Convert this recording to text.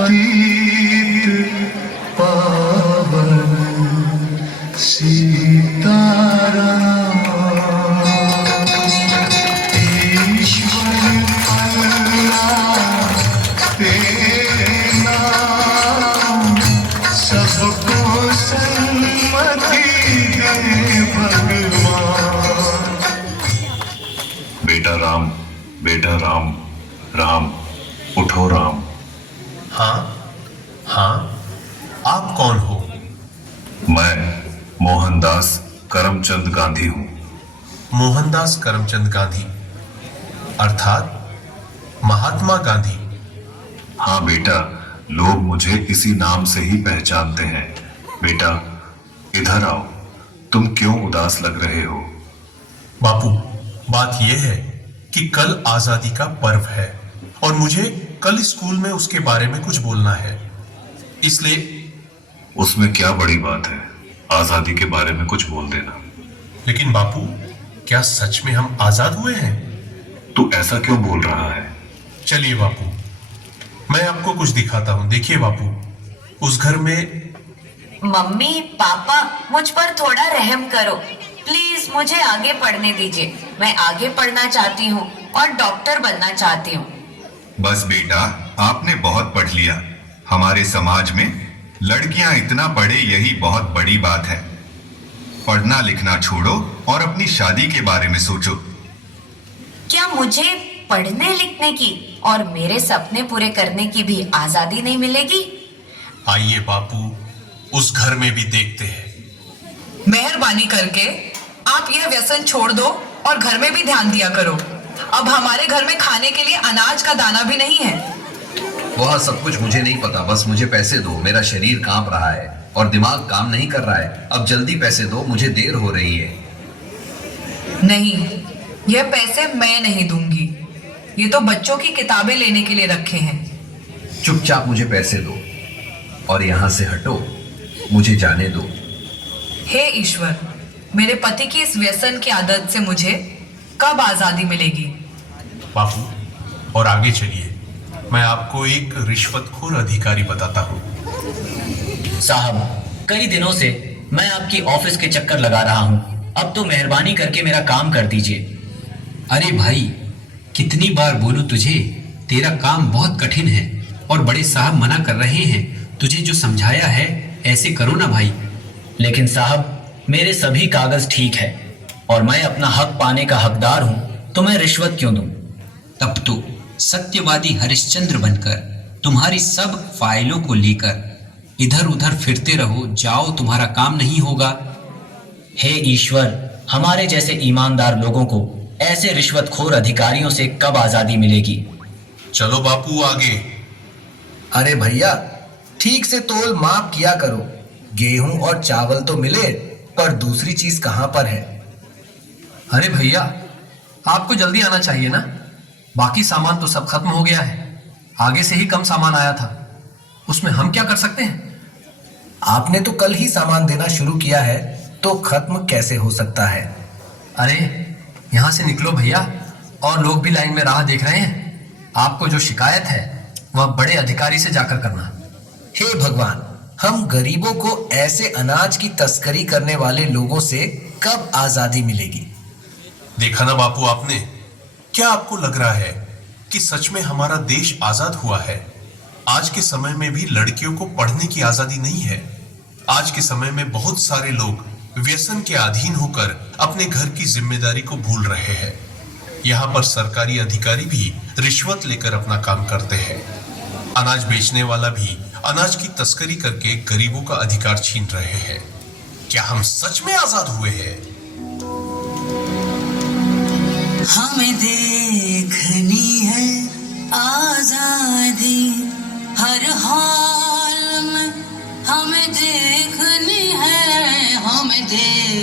पतित पावन सीताराम। ईश्वर अल्लाह तेरे नाम, सबको सन्मति दे भगवान। बेटा राम, बेटा राम, राम उठो राम। हाँ हाँ, आप कौन हो? मैं मोहनदास करमचंद गांधी हूँ। मोहनदास करमचंद गांधी अर्थात महात्मा गांधी? हाँ बेटा, लोग मुझे इसी नाम से ही पहचानते हैं। बेटा इधर आओ, तुम क्यों उदास लग रहे हो? बापू, बात यह है कि कल आजादी का पर्व है और मुझे कल स्कूल में उसके बारे में कुछ बोलना है, इसलिए। उसमें क्या बड़ी बात है, आजादी के बारे में कुछ बोल देना। लेकिन बापू, क्या सच में हम आजाद हुए हैं? तू ऐसा क्यों बोल रहा है? चलिए बापू, मैं आपको कुछ दिखाता हूं। देखिए बापू, उस घर में। मम्मी पापा, मुझ पर थोड़ा रहम करो प्लीज, मुझे आगे पढ़ने दीजिए। मैं आगे पढ़ना चाहती हूँ और डॉक्टर बनना चाहती हूँ। बस बेटा, आपने बहुत पढ़ लिया। हमारे समाज में लड़कियां इतना पढ़े यही बहुत बड़ी बात है। पढ़ना लिखना छोड़ो और अपनी शादी के बारे में सोचो। क्या मुझे पढ़ने लिखने की और मेरे सपने पूरे करने की भी आजादी नहीं मिलेगी? आइए बापू, उस घर में भी देखते हैं। मेहरबानी करके आप यह व्यसन छोड़ दो और घर में भी ध्यान दिया करो। अब हमारे घर में खाने के लिए अनाज का दाना भी नहीं है। वह सब कुछ मुझे नहीं पता, बस मुझे पैसे दो। मेरा शरीर कांप रहा है और दिमाग काम नहीं कर रहा है। अब जल्दी पैसे दो, मुझे देर हो रही है। नहीं, यह पैसे मैं नहीं दूंगी। ये तो बच्चों की किताबें लेने के लिए रखे हैं। चुपचाप मुझे पैसे दो और यहाँ से हटो, मुझे जाने दो। हे ईश्वर, मेरे पति की इस व्यसन की आदत से मुझे कब आजादी मिलेगी? बापू, और आगे चलिए, मैं आपको एक रिश्वतखोर अधिकारी बताता हूँ। साहब, कई दिनों से मैं आपकी ऑफिस के चक्कर लगा रहा हूँ। अब तो मेहरबानी करके मेरा काम कर दीजिए। अरे भाई, कितनी बार बोलूं तुझे, तेरा काम बहुत कठिन है और बड़े साहब मना कर रहे हैं। तुझे जो समझाया है ऐसे करो ना भाई। लेकिन साहब, मेरे सभी कागज ठीक है और मैं अपना हक पाने का हकदार हूँ, तो मैं रिश्वत क्यों दूं? तब तो सत्यवादी हरिश्चंद्र बनकर तुम्हारी सब फाइलों को लेकर इधर उधर फिरते रहो, जाओ, तुम्हारा काम नहीं होगा। हे ईश्वर, हमारे जैसे ईमानदार लोगों को ऐसे रिश्वतखोर अधिकारियों से कब आजादी मिलेगी? चलो बापू आगे। अरे भैया, ठीक से तोल माप किया करो। गेहूं और चावल तो मिले, पर दूसरी चीज कहां पर है? अरे भैया, आपको जल्दी आना चाहिए ना। बाकी सामान तो सब खत्म हो गया है। आगे से ही कम सामान आया था, उसमें हम क्या कर सकते हैं? आपने तो कल ही सामान देना शुरू किया है, तो खत्म कैसे हो सकता है? अरे यहां से निकलो भैया, और लोग भी लाइन में राह देख रहे हैं। आपको जो शिकायत है वह बड़े अधिकारी से जाकर करना। हे भगवान, हम गरीबों को ऐसे अनाज की तस्करी करने वाले लोगों से कब आजादी मिलेगी? देखा ना बापू आपने, क्या आपको लग रहा है कि सच में हमारा देश आजाद हुआ है? आज के समय में भी लड़कियों को पढ़ने की आजादी नहीं है। आज के समय में बहुत सारे लोग व्यसन के अधीन होकर अपने घर की जिम्मेदारी को भूल रहे हैं। यहाँ पर सरकारी अधिकारी भी रिश्वत लेकर अपना काम करते हैं। अनाज बेचने वाला भी अनाज की तस्करी करके गरीबों का अधिकार छीन रहे हैं। क्या हम सच में आजाद हुए हैं? हमें देखनी है आजादी, हर हाल में हमें देखनी है, हमें देखनी